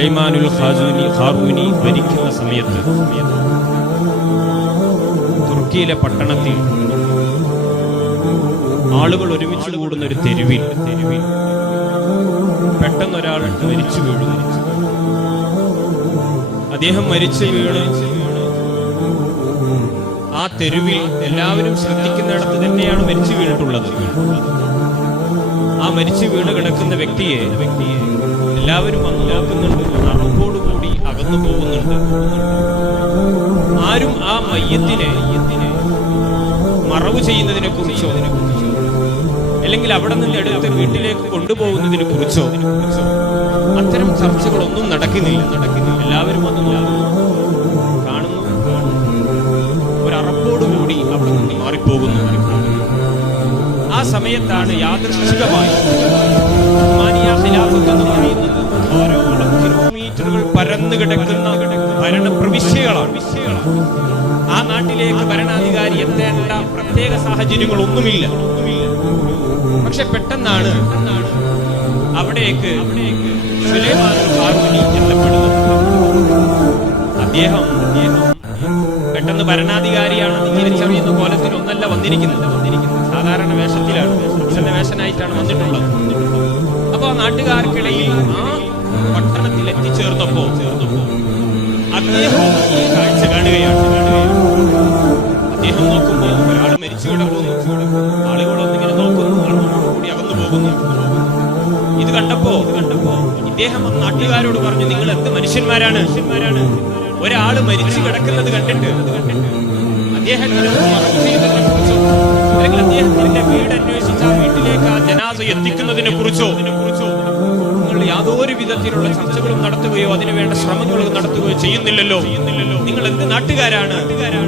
സുലൈമാനുൽ ഖാറൂനി ഭരിക്കുന്ന സമയത്ത് തുർക്കിയിലെ പട്ടണത്തിൽ ആളുകൾ ഒരുമിച്ച് കൂടുന്ന ഒരു തെരുവിൽ തെരുവിൽ പെട്ടെന്നൊരാൾ മരിച്ചു വീഴുന്നു അദ്ദേഹം മരിച്ചു വീണ് ആ തെരുവിൽ എല്ലാവരും ശ്രദ്ധിക്കുന്നിടത്ത് തന്നെയാണ് മരിച്ചു വീണിട്ടുള്ളത്. ആ മരിച്ചു വീണ് കിടക്കുന്ന വ്യക്തിയെ എല്ലാവരും അങ്ങാക്കുന്നുണ്ട് അറപ്പോടുകൂടി അകന്നു പോകുന്നുണ്ട്. ആരും ആ മയ്യത്തിനെ മറവ് ചെയ്യുന്നതിനെ കുറിച്ചോ അല്ലെങ്കിൽ അവിടെ നിന്ന് എടുത്ത് വീട്ടിലേക്ക് കൊണ്ടുപോകുന്നതിനെ കുറിച്ചോ അത്തരം ചർച്ചകളൊന്നും നടക്കുന്നില്ല. നടക്കുന്നില്ല എല്ലാവരും സമയത്താണ് യാദൃശ്ചികമായി ഉസ്മാനിയ ഖിലാഫത്ത് എന്ന് പറയുന്നത് ധാരാളം കിലോമീറ്ററുകൾ പരന്നു കിടക്കുന്ന ഭരണ പ്രവിശ്യകളാണ് ആ നാട്ടിലേക്ക് ഭരണാധികാരി എത്തേണ്ട പ്രത്യേക സാഹചര്യങ്ങളൊന്നുമില്ല. പക്ഷെ പെട്ടെന്നാണ് അവിടേക്ക് സുലൈമാൻ ഖാറൂനി എത്തപ്പെടുന്നത്. അദ്ദേഹം പെട്ടെന്ന് ഭരണാധികാരിയാണെന്ന് തിരിച്ചറിയുന്ന കോലത്തിലൊന്നല്ല വന്നിരിക്കുന്നത്. സാധാരണ വേഷത്തിലാണ്. വേഷനായിട്ടാണ് വന്നിട്ടുള്ളത്. അപ്പൊ ആ നാട്ടുകാർക്കിടയിൽ ആ പട്ടണത്തിൽ എത്തിച്ചേർന്നപ്പോ അദ്ദേഹം ഈ കാഴ്ച കാണുകയാണ്. അദ്ദേഹം നോക്കുമ്പോൾ ഒരാൾ മരിച്ചു കിടക്കുന്നു ആളുകളൊന്നിങ്ങനെ നോക്കുന്നു. കൂടി അകന്നു പോകുന്നു. ഇത് കണ്ടപ്പോ കണ്ടപ്പോ ഇദ്ദേഹം നാട്ടുകാരോട് പറഞ്ഞു നിങ്ങൾ എന്ത് മനുഷ്യന്മാരാണ്? മനുഷ്യന്മാരാണ് ഒരാൾ മരിച്ചു കിടക്കുന്നത് കണ്ടിട്ട് അദ്ദേഹത്തിന് എത്തിക്കുന്നതിനെ കുറിച്ചോ നിങ്ങൾ യാതൊരു വിധത്തിലുള്ള ചർച്ചകളും നടത്തുകയോ അതിനുവേണ്ട ശ്രമങ്ങളും നടത്തുകയോ ചെയ്യുന്നില്ലല്ലോ. നിങ്ങൾ എന്ത് നാട്ടുകാരാണ്?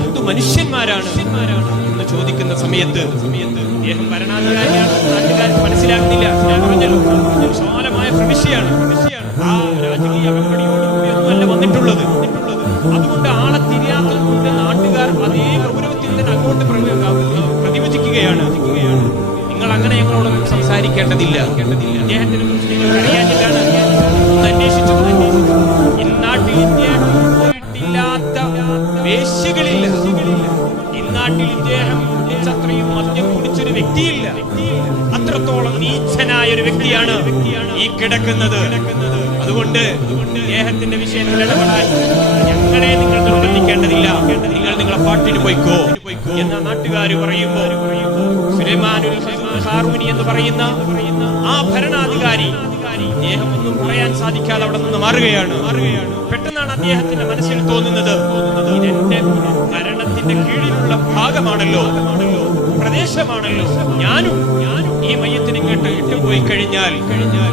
എന്ത് മനുഷ്യന്മാരാണ്? എന്ന് ചോദിക്കുന്ന സമയത്ത് സമയത്ത് ഭരണാധികാരിയാണ് നാട്ടുകാർക്ക് മനസ്സിലാകുന്നില്ല കിടക്കുന്നത്. അതുകൊണ്ട് സ്നേഹത്തിന്റെ വിഷയത്തിൽ ഇടപെടാൻ ഞങ്ങളെ നിങ്ങൾ നിർബന്ധിക്കേണ്ടതില്ല. നിങ്ങൾ നിങ്ങളെ പാട്ടിന് പോയിക്കോ. എന്ന നാട്ടുകാർ പറയുമ്പോ സുലൈമാനുൽ ഹാറൂനി എന്ന് പറയുന്ന ആ ഭരണാധികാരി അദ്ദേഹം പറയാൻ സാധിക്കാതെ അവിടെ നിന്ന് മാറുകയാണ്. പെട്ടെന്നാണ് അദ്ദേഹത്തിന്റെ മനസ്സിൽ തോന്നുന്നത്. ഇതെന്റെ ഭരണത്തിന്റെ കീഴിലുള്ള ഭാഗമാണല്ലോ. പ്രദേശമാണല്ലോ. ഞാനും ഈ ഇട്ടു ഇട്ടുപോയി കഴിഞ്ഞാൽ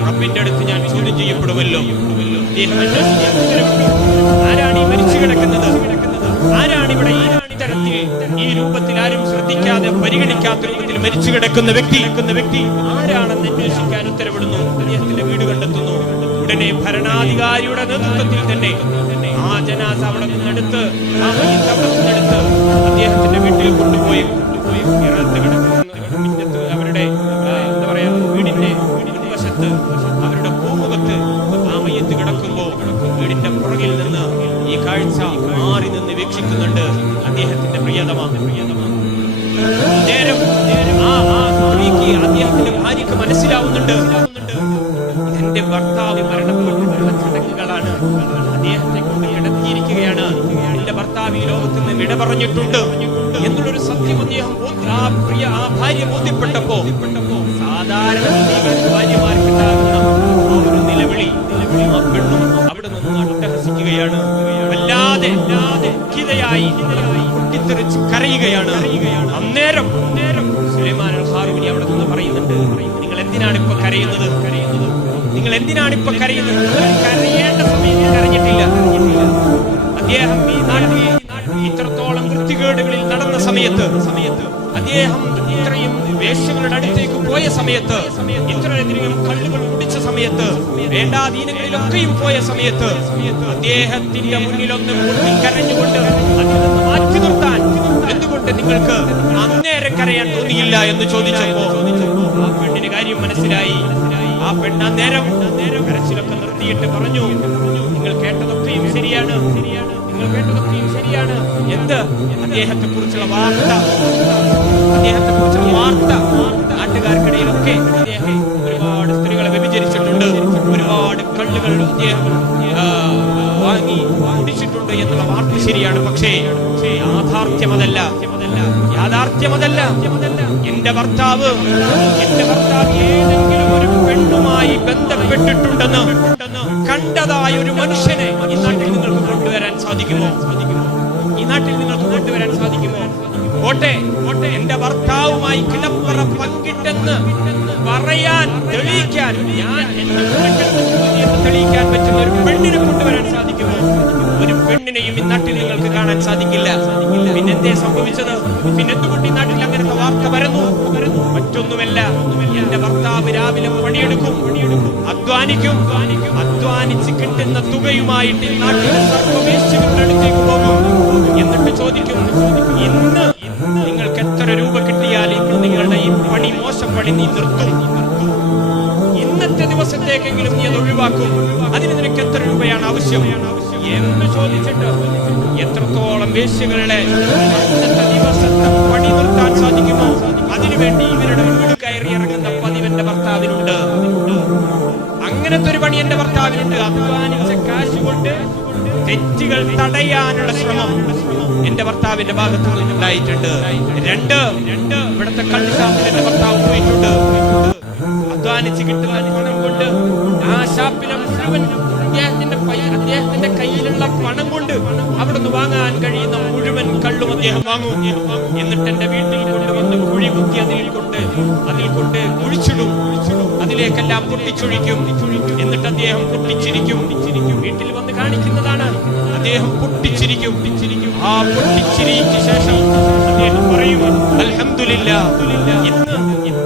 റബ്ബിന്റെ അടുത്ത് ഞാൻ ചോദ്യം ചെയ്യപ്പെടുമല്ലോ. ആരാണ് ഈ മരിച്ചു കിടക്കുന്നത്? ആരാണ് ഇവിടെ ഈ തരത്തിൽ ഈ രൂപത്തിൽ ആരും ശ്രദ്ധിക്കാതെ പരിഗണിക്കാത്ത രൂപത്തിൽ മരിച്ചു കിടക്കുന്ന വ്യക്തി? വ്യക്തി ആരാണെന്ന് അന്വേഷിക്കാൻ ഉത്തരവിടുന്നു? അദ്ദേഹത്തിന്റെ വീട് കണ്ടെത്തുന്നു. ഉടനെ ഭരണാധികാരിയുടെ നേതൃത്വത്തിൽ തന്നെ ആ ജനാസ അവിടെ നിന്നെടുത്ത് ആ മയ്യത്ത് അവിടെ നിന്നെടുത്ത് അദ്ദേഹത്തിന്റെ വീട്ടിൽ കൊണ്ടുപോയി കൊണ്ടുപോയി കിടക്കുന്ന വീടിന്റെ പുറകിൽ നിന്ന് ഈ കാഴ്ച മാറി നിന്ന് വീക്ഷിക്കുന്നുണ്ട്. അദ്ദേഹത്തിന്റെ പ്രിയതമ പ്രിയതമ നേരം അദ്ദേഹത്തിന്റെ ഭാര്യക്ക് മനസ്സിലാവുന്നുണ്ട്. എന്റെ ഭർത്താവ് മരണപ്പെട്ടിട്ടുള്ള ചടങ്ങുകളാണ് അദ്ദേഹത്തെ കൊണ്ട് കിടത്തിയിരിക്കുകയാണ് എന്റെ ഭർത്താവ് ഈ ലോകത്ത് നിന്ന് വിട പറഞ്ഞിട്ടുണ്ട്. എന്നുള്ളൊരു സത്യം അദ്ദേഹം ആ പ്രിയ ആ ഭാര്യ ബോധ്യപ്പെട്ടപ്പോ സാധാരണ സ്ത്രീകൾക്ക് ആ ഒരു നിലവിളി ആ പെണ്ണും അട്ടഹസിക്കുകയാണ് വല്ലാതെ ദുഃഖിതയായി പൊട്ടിത്തെറിച്ച് കരയുകയാണ്. അന്നേരം അന്നേരം സുലൈമാൻ അൽ അവിടെ നിന്ന് പറയുന്നുണ്ട് നിങ്ങൾ എന്തിനാണ് ഇപ്പൊ കരയുന്നത്? കരയുന്നത് നിങ്ങൾ എന്തിനാണ് ഇപ്പൊ കരയുന്നത് കരയേണ്ട സമയത്ത് കരഞ്ഞിട്ടില്ല അദ്ദേഹം ഈ നാട്ടിൽ ഇത്രത്തോളം വൃത്തികേടുകളിൽ നടന്ന സമയത്ത് സമയത്ത് അദ്ദേഹം ഇത്രയും വേശ്യകളുടെ അടുത്തേക്ക് പോയ സമയത്ത് സമയത്ത് വേണ്ടാധീനങ്ങളിലൊക്കെയും പോയ സമയത്ത് അദ്ദേഹത്തിന്റെ മുന്നിലൊന്ന് കരഞ്ഞുകൊണ്ട് മാറ്റി നിർത്താൻ എന്തുകൊണ്ട് നിങ്ങൾക്ക് അന്നേരം കരയാൻ തോന്നിയില്ല എന്ന് ചോദിച്ചപ്പോ ആ പെണ്ണിന് കാര്യം മനസ്സിലായി. ആ പെണ്ണ് നേരം കരച്ചിലൊക്കെ നിർത്തിയിട്ട് പറഞ്ഞു നിങ്ങൾ കേട്ടതൊക്കെയും ശരിയാണ് നിങ്ങൾ കേട്ടതൊക്കെയും ശരിയാണ്. എന്ത്? അദ്ദേഹത്തെ കുറിച്ചുള്ള വാർത്ത അദ്ദേഹത്തെ കുറിച്ചുള്ള വാർത്ത നാട്ടുകാർക്കിടയിലൊക്കെ അദ്ദേഹം ഒരുപാട് കള്ളുകൾ അദ്ദേഹം ആ, വാങ്ങി കുടിച്ചിട്ടുണ്ട് എന്നുള്ള വാർത്ത ശരിയാണ്. പക്ഷേ യാഥാർത്ഥ്യമതല്ല. യാഥാർത്ഥ്യമതല്ല. എന്റെ ഭർത്താവ് എന്റെ ഭർത്താവ് ഏതെങ്കിലും ഒരു പെണ്ണുമായി ബന്ധപ്പെട്ടിട്ടുണ്ടെന്ന് കണ്ടതായ ഒരു മനുഷ്യനെ ഈ നാട്ടിൽ നിങ്ങൾക്ക് കൊണ്ടുവരാൻ സാധിക്കുമോ? ഈ നാട്ടിൽ നിങ്ങൾക്ക് കൊണ്ടുവരാൻ സാധിക്കുമോ? കോട്ടെ എന്റെ ഭർത്താവുമായി കിടപ്പറ പങ്കിട്ടെന്ന് പറയാൻ തെളിയിക്കാൻ ഞാൻ തെളിയിക്കാൻ പറ്റുന്ന ഒരു പെണ്ണിനെ കൊണ്ടുവരാൻ സാധിക്കുമോ? ഒരു പെണ്ണിനെയും ഈ നാട്ടിൽ നിങ്ങൾക്ക് കാണാൻ സാധിക്കില്ല. പിന്നെന്തേ സംഭവിച്ചത്? പിന്നെന്തുകൊണ്ട് ഈ നാട്ടിൽ അങ്ങനത്തെ വാർത്ത വരുന്നു? മറ്റൊന്നുമല്ല എന്റെ ഭർത്താവ് രാവിലെ പണിയെടുക്കും അധ്വാനിക്കും അധ്വാനിച്ച് കിട്ടുന്ന തുകയുമായിട്ട് നാട്ടിലെ സർവവേശ്യകളുടെ അടുത്തേക്ക് പോകും. എന്നിട്ട് ചോദിക്കും ഇന്ന് നിങ്ങൾക്ക് എത്ര രൂപ കിട്ടിയാൽ ഇന്ന് നിങ്ങളുടെ ഈ പണി മോശം പണി നീ നിർത്തും? ഇന്നത്തെ ദിവസത്തേക്കെങ്കിലും നീ അത് ഒഴിവാക്കും. അതിന് നിനക്ക് എത്ര രൂപയാണ് ആവശ്യമാണ് എന്ന് ചോദിച്ചിട്ട് എത്രത്തോളം വേശ്യകളുടെ അന്നത്തെ ദിവസത്തെ പണി നിർത്താൻ സാധിക്കുമോ? അതിനുവേണ്ടി ഇവരുടെ വീട് കയറി ഇറങ്ങുന്ന പതിവെന്റെ ഭർത്താവിനുണ്ട്. അങ്ങനത്തെ ഒരു പണി എന്റെ ഭർത്താവിനുണ്ട്. അധ്വാനിച്ച കാശ് കൊണ്ട് തെറ്റുകൾ തടയാനുള്ള ശ്രമം. എന്റെ ഭർത്താവിന്റെ ഭാഗത്ത് നിന്നുണ്ടായിട്ടുണ്ട്. രണ്ട് ഇവിടുത്തെ കള്ളുഷാപ്പിൽ എന്റെ ഭർത്താവ് പോയിട്ടുണ്ട്. അധ്വാനിച്ച് കിട്ടുന്ന കൊണ്ട് ആ ഷാപ്പിലെ മുഴുവൻ അദ്ദേഹത്തിന്റെ കയ്യിലുള്ള പണം കൊണ്ട് അവിടുന്ന് വാങ്ങാൻ കഴിയുന്ന മുഴുവൻ കള്ളും അദ്ദേഹം വാങ്ങും. എന്നിട്ട് എന്റെ വീട്ടിൽ കൊണ്ടുവന്ന് കുഴി കുത്തി അതിൽ കൊണ്ട് അതിൽ കൊണ്ട് കുഴിച്ചിടും അതിലേക്കെല്ലാം പൊട്ടിച്ചൊഴിക്കും. എന്നിട്ട് അദ്ദേഹം പൊട്ടിച്ചിരിക്കും. വീട്ടിൽ വന്ന് കാണിക്കുന്നതാണ് അദ്ദേഹം പൊട്ടിച്ചിരിക്കും. ആ പൊട്ടിച്ചിരിക്ക് ശേഷം അദ്ദേഹം പറയും അൽഹംദുലില്ലാ.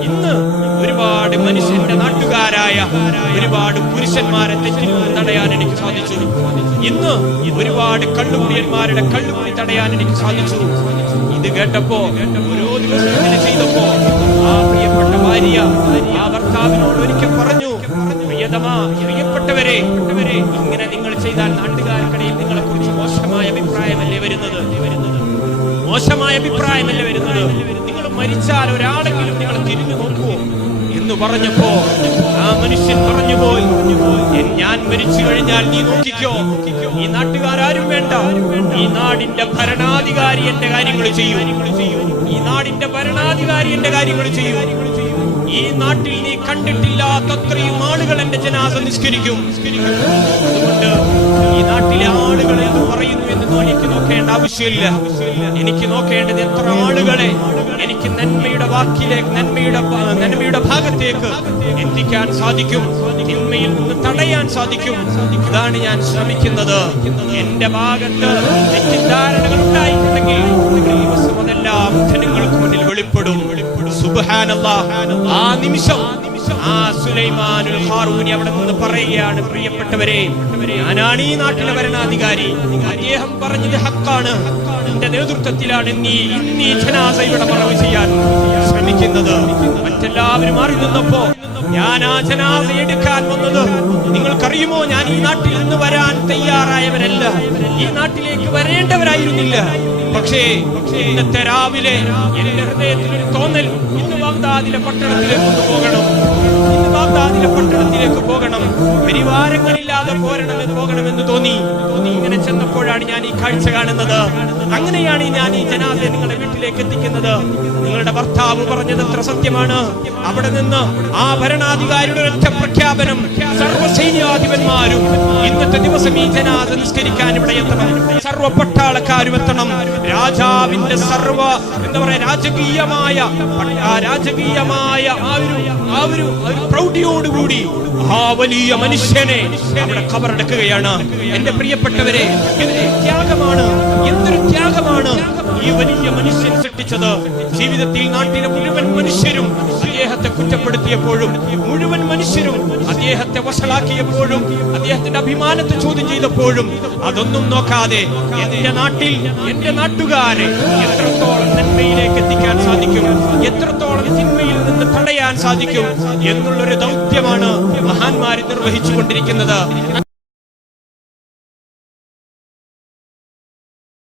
ഇന്ന് ഒരുപാട് മനുഷ്യന്റെ നാട്ടുകാരായ ഒരുപാട് പുരുഷന്മാരെ നിന്ന് തടയാൻ എനിക്ക് സാധിച്ചു. ഇന്ന് ഒരുപാട് കള്ളുകുടിയന്മാരുടെ കള്ളുകുടി തടയാൻ എനിക്ക് സാധിച്ചു. ഇത് കേട്ടപ്പോ ദിവസം ചെയ്തപ്പോ ആ പ്രിയപ്പെട്ട ഭാര്യ ആ ഭർത്താവിനോട് ഒരിക്കൽ പറഞ്ഞു പ്രിയതമാ പ്രിയപ്പെട്ടവരെ ഇങ്ങനെ നിങ്ങൾ ചെയ്താൽ നാട്ടുകാർക്കിടയിൽ നിങ്ങളെ കുറിച്ച് മോശമായ അഭിപ്രായമല്ലേ വരുന്നത്? മോശമായ അഭിപ്രായമല്ലേ വരുന്നത്? നിങ്ങൾ മരിച്ചാൽ ഒരാളെങ്കിലും നിങ്ങൾ തിരിഞ്ഞു നോക്കുമോ എന്ന് പറഞ്ഞപ്പോ ആ മനുഷ്യൻ പറഞ്ഞു പോയി ഞാൻ മരിച്ചു കഴിഞ്ഞാൽ നീ നോക്കിക്കോ. ഈ നാട്ടുകാരും വേണ്ട. ഈ നാടിന്റെ ഭരണാധികാരി എന്റെ കാര്യങ്ങൾ ചെയ്യും. ഈ നാടിന്റെ ഭരണാധികാരി എന്റെ കാര്യങ്ങൾ ചെയ്യും. ഈ നാട്ടിൽ നീ കണ്ടിട്ടില്ലാത്തത്രയും ആളുകൾ എന്റെ ജനാസ നിസ്കരിക്കും. അതുകൊണ്ട് ഈ നാട്ടിലെ ആളുകൾ എന്ത് പറയുന്നു എന്ന് എനിക്ക് നോക്കേണ്ട ആവശ്യമില്ല. എനിക്ക് നോക്കേണ്ടത് എത്ര ആളുകളെ? എനിക്ക് നന്മയുടെ വാക്കിലേക്ക് നന്മയുടെ നന്മയുടെ ഭാഗത്തേക്ക് എത്തിക്കാൻ സാധിക്കും. തിന്മയിൽ നിന്ന് തടയാൻ സാധിക്കും. ഇതാണ് ഞാൻ ശ്രമിക്കുന്നത്. എന്റെ ഭാഗത്ത് തെറ്റിദ്ധാരണകൾ ഉണ്ടായിട്ടുണ്ടെങ്കിൽ ഈ ജനങ്ങൾക്ക് മുന്നിൽ വെളിപ്പെടും. ആ നിമിഷം ആ സുലൈമാനുൽ ഹാറൂനി അവിടെ നിന്ന് പറയുകയാണ് പ്രിയപ്പെട്ടവരെ ഞാനാണ് ഈ നാട്ടിലെ ഭരണാധികാരി. അദ്ദേഹം പറഞ്ഞത് ഹക്കാണ്. എന്റെ നേതൃത്വത്തിലാണ് നീ ഇന്നീ ജനാസ ഇവിടെ മറവ് ചെയ്യാൻ ശ്രമിക്കുന്നത്. മറ്റെല്ലാവരും മാറി നിന്നപ്പോ ഞാൻ ആ ജനാസ എടുക്കാൻ വന്നത്. നിങ്ങൾക്കറിയുമോ ഞാൻ ഈ നാട്ടിൽ നിന്ന് വരാൻ തയ്യാറായവരല്ല. ഈ നാട്ടിലേക്ക് വരേണ്ടവരായിരുന്നില്ല. പക്ഷേ ഇന്നത്തെ രാവിലെ എന്റെ ഹൃദയത്തിൽ ഒരു തോന്നൽ ഇന്ന് ബാഗ്ദാദിലെ പട്ടണത്തിലേക്ക് പോകണം ഇന്ന് ബാഗ്ദാദിലെ പട്ടണത്തിലേക്ക് പോകണം. പരിവാരങ്ങളില്ലാതെ പോരണം എന്ന് പോകണമെന്ന് തോന്നി. തോന്നി ഇങ്ങനെ ചെന്നപ്പോഴാണ് ഞാൻ ഈ കാഴ്ച കാണുന്നത്. അങ്ങനെയാണ് ഞാൻ ഈ ജനാതെ നിങ്ങളുടെ വീട്ടിലേക്ക് എത്തിക്കുന്നത്. നിങ്ങളുടെ ഭർത്താവ് പറഞ്ഞത് എത്ര സത്യമാണ്. അവിടെ നിന്ന് ആ ഭരണാധികാരിയുടെ ഒറ്റ പ്രഖ്യാപനം സർവസൈന്യാധിപന്മാരും ഇന്നത്തെ ദിവസം ഈ ജനാദ നിസ്കരിക്കാൻ ഇവിടെ എത്തണം. സർവ പട്ടാളക്കാരും എത്തണം. രാജാവിന്റെ സർവ എന്താ പറയാ രാജകീയമായ രാജകീയമായ ആ ഒരു ആ ഒരു പ്രൗഢിയോടുകൂടി ആ വലിയ മനുഷ്യനെ അവിടെ കബറടക്കുകയാണ്. എന്റെ പ്രിയപ്പെട്ടവരെ എന്തൊരു ത്യാഗമാണ്. എന്തൊരു ത്യാഗമാണ്? ഈ വലിയ മനുഷ്യൻ സൃഷ്ടിച്ചത്. ജീവിതത്തിൽ നാട്ടിലെ മുഴുവൻ മനുഷ്യരും അദ്ദേഹത്തെ കുറ്റപ്പെടുത്തിയപ്പോഴും മുഴുവൻ മനുഷ്യരും അദ്ദേഹത്തെ വഷളാക്കിയപ്പോഴും അദ്ദേഹത്തിന്റെ അഭിമാനത്തെ ചോദ്യം ചെയ്തപ്പോഴും അതൊന്നും നോക്കാതെ എന്റെ നാട്ടിൽ എന്റെ നാട്ടുകാരെ എത്രത്തോളം നന്മയിലേക്ക് എത്തിക്കാൻ സാധിക്കും എത്രത്തോളം തിന്മയിൽ നിന്ന് തടയാൻ സാധിക്കും എന്നുള്ളൊരു ദൗത്യമാണ് മഹാന്മാർ നിർവഹിച്ചു കൊണ്ടിരിക്കുന്നത്